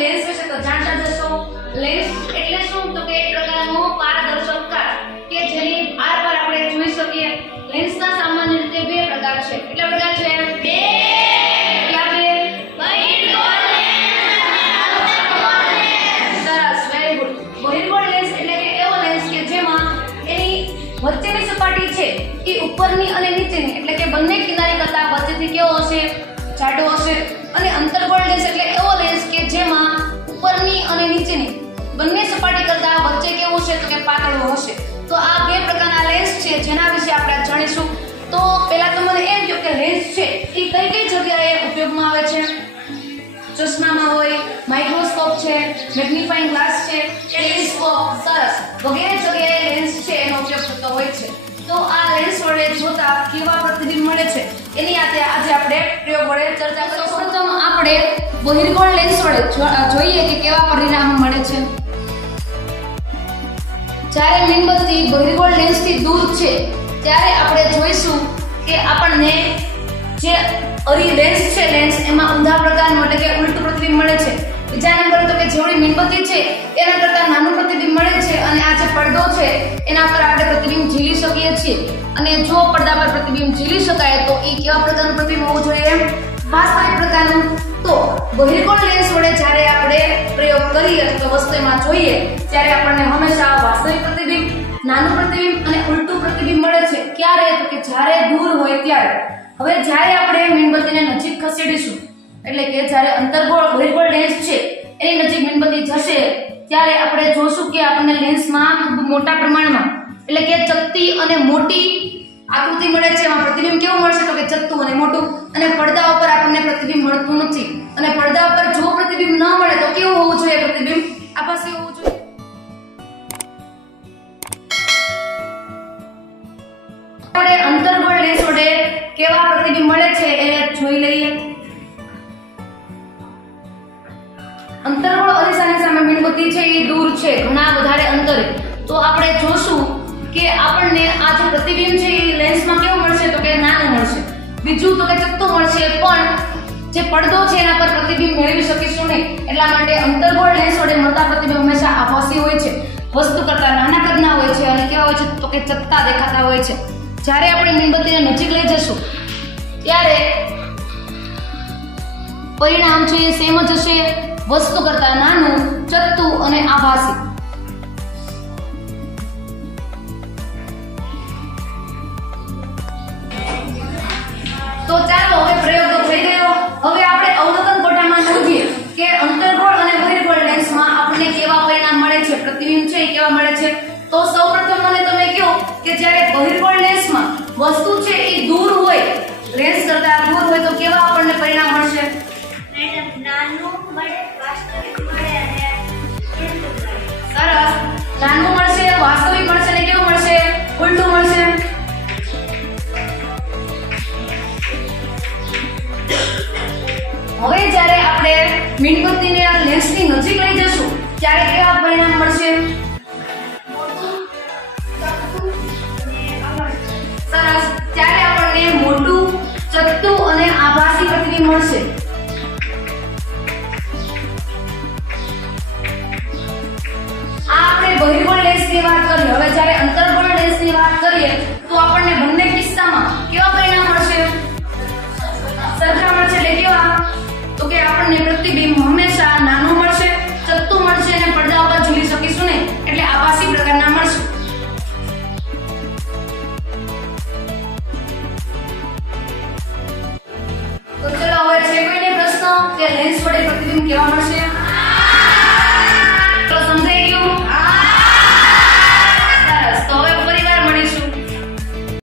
Lens વિશે તો જાણતા જશો। લેન્સ એટલે શું? તો કે એક પ્રકારનો પારદર્શક કાચ કે જેની આરપાર આપણે જોઈ શકીએ। લેન્સના સામાન્ય રીતે બે પ્રકાર છે। કેટલા પ્રકાર છે? બે। કયા બે? બહિર્ગોળ લેન્સ। સરસ, વેરી ગુડ। બહિર્ગોળ લેન્સ એટલે કે એવો લેન્સ કે જેમાં એની વચ્ચેની સપાટી છે એ ઉપરની અને નીચેની એટલે કે બંને કિનારી કરતા વચ્ચેથી કેવો હશે? જાડો હશે। અને અંતર્ગોળ લેન્સ એટલે એવો લેન્સ કે જેમાં ઉપરની અને નીચેની બંને સપાટી કરતા વચ્ચે કેવું છે? તો કે પાતળો હશે। તો આ બે પ્રકારના લેન્સ છે જેના વિશે આપણે જાણીશું। તો પહેલા તો મને એમ કહો કે લેન્સ છે એ કઈ કઈ જગ્યાએ ઉપયોગમાં આવે છે? ચશ્મામાં હોય, માઇક્રોસ્કોપ છે, મેગ્નિફાઇંગ ગ્લાસ છે, ટેલિસ્કોપ, સરસ, વગેરે જગ્યાએ લેન્સ છે એનો ઉપયોગ થતો હોય છે। તો આ લેન્સ વડે જોતા કેવા પ્રતિબિંબ મળે છે એની આજે આપણે પ્રયોગ વડે ચર્ચા કરીશું। સૌપ્રથમ આપણે બહિર્ગોળ લેન્સ વડે જોઈએ કે કેવા પરિણામ મળે છે। જ્યારે મીણબત્તી બહિર્ગોળ લેન્સથી દૂર છે ત્યારે આપણે જોઈશું કે આપણને જે લેન્સ છે લેન્સ એમાં ઊંધા પ્રકારનું એટલે કે ઉલટું પ્રતિબિંબ મળે છે। બીજા નંબર તો કે જેવડી મીણબત્તી છે એના કરતા નાનું પ્રતિબિંબ મળે છે અને આ જે પડદો છે એના પર આપણે પ્રતિબિંબ ઝીલી શકીએ છીએ। અને જો પડદા પર પ્રતિબિંબ ઝીલી શકાય તો એ કેવા પ્રકારનું પ્રતિબિંબ હોવું જોઈએ? વાસ્તવિક પ્રકારનું। તો બહિર્ગોળ લેન્સ વડે જ્યારે આપણે પ્રયોગ કરીએ તો વસ્તુમાં જોઈએ ત્યારે આપણને હંમેશા વાસ્તવિક પ્રતિબિંબ, નાનું પ્રતિબિંબ અને ઉલટું પ્રતિબિંબ મળે છે। ક્યારે? તો કે જ્યારે દૂર હોય ત્યારે। હવે જ્યારે આપણે મીણબત્તીને નજીક ખસેડીશું એટલે કે જ્યારે બહિર્ગોળ લેન્સ છે એની નજીક મીણબત્તી જશે ત્યારે આપણે જોશું કે આપણને લેન્સમાં ખૂબ મોટા પ્રમાણમાં એટલે કે ચપટી અને મોટી આકૃતિ મળે છે। એમાં પ્રતિબિંબ કેવું મળશે? તો કે ચપટું અને મોટું। અને પડદા ઉપર આપણને પ્રતિબિંબ મળતું નથી। અને પડદા ઉપર જો પ્રતિબિંબ ન મળે તો કેવું હોવું જોઈએ? પ્રતિબિંબ આભાસી હોવું જોઈએ। આપણે અંતર્ગોળ લેન્સ વડે કેવા પ્રતિબિંબ મળે છે એ જોઈ લઈએ। અંતર્ગોળ અરીસાની સામે મીણબત્તી છે એ દૂર છે, ઘણા વધારે અંતરે। તો આપણે જોશું કે આપણને આ જે પ્રતિબિંબ છે એ લેન્સમાં કેવું મળશે? તો કે નાનું મળશે। બીજું તો કે ચપટું મળશે, પણ જે પડદો છે એના પર પ્રતિબિંબ મેળવી શકીશું નહીં। એટલા માટે અંતર્ગોળ લેન્સ વડે મળતા પ્રતિબિંબ હંમેશા આભાસી હોય છે, વસ્તુ કરતા નાના કદના હોય છે અને કેવા હોય છે? તો કે ચપટા દેખાતા હોય છે। જ્યારે આપણે મીણબત્તીને નજીક લઈ જશું ત્યારે પરિણામ છે એ સેમ જ હશે, વસ્તુ કરતા નાનું, ચપટું અને આભાસી। તો ચાલો હવે પ્રયોગ તો થઈ ગયો। હવે આપણે અવલોકન કોઠામાં નોંધીએ કે અંતર્ગોળ અને બહિર્ગોળ લેન્સમાં આપણને કેવા પરિણામ મળે છે, પ્રતિબિંબ છે એ કેવા મળે છે। તો સૌપ્રથમ મને તમે કહો કે જ્યારે બહિર્ગોળ લેન્સમાં વસ્તુ છે એ દૂર હોય, લેન્સ કરતા દૂર હોય તો કેવા આપણને પરિણામ મળશે? મેડમ નાનું મળે, વાસ્તવિક મળે અને ઉલટું મળે। સરસ, નાનું મળશે, વાસ્તવિક મળશે અને કેવું મળશે? ઉલટું મળશે। હવે જ્યારે આપણે મીણબત્તીને લેન્સની નજીક લઈ જશું ત્યારે કેવા પરિણામ મળશે? સરસ, ત્યારે આપણને મોટું, ચપટું અને આભાસી પ્રતિબિંબ મળશે। આ આપણે બહિર્ગોળ લેન્સની વાત કરી। હવે જ્યારે અંતર્ગોળ લેન્સની વાત કરીએ તો આપણને બંને કિસ્સામાં કેવા પરિણામ મળશે? સરખા મળશે। એટલે કેવા? તો કે આપણને પ્રતિબિંબ હંમેશા નાનું મળશે, ચપટું મળશે અને પડદા ઉપર ઝૂલી શકીશું નહીં, એટલે આભાસી પ્રકારના મળશે। તો ચલો હવે છે કોઈને પ્રશ્ન કે લેન્સ વડે પ્રતિબિંબ કેવા મળશે?